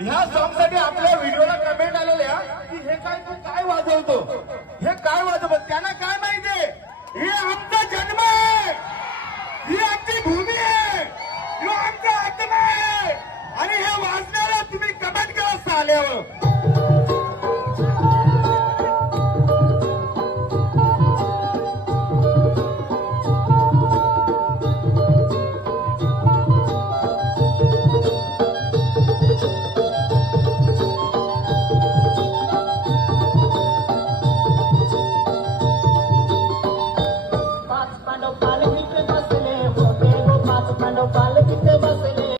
ह्या सॉन्ग साठी आपल्या व्हिडिओला कमेंट आलेल्या की हे काय तू काय वाजवतो, हे काय वाजवतो. त्यांना काय माहितीये, हे आमचा जन्म आहे, ही आमची भूमी आहे, ही आमचा आत्मा आहे. आणि हे वाजण्याला तुम्ही कमेंट करा साल्यावर.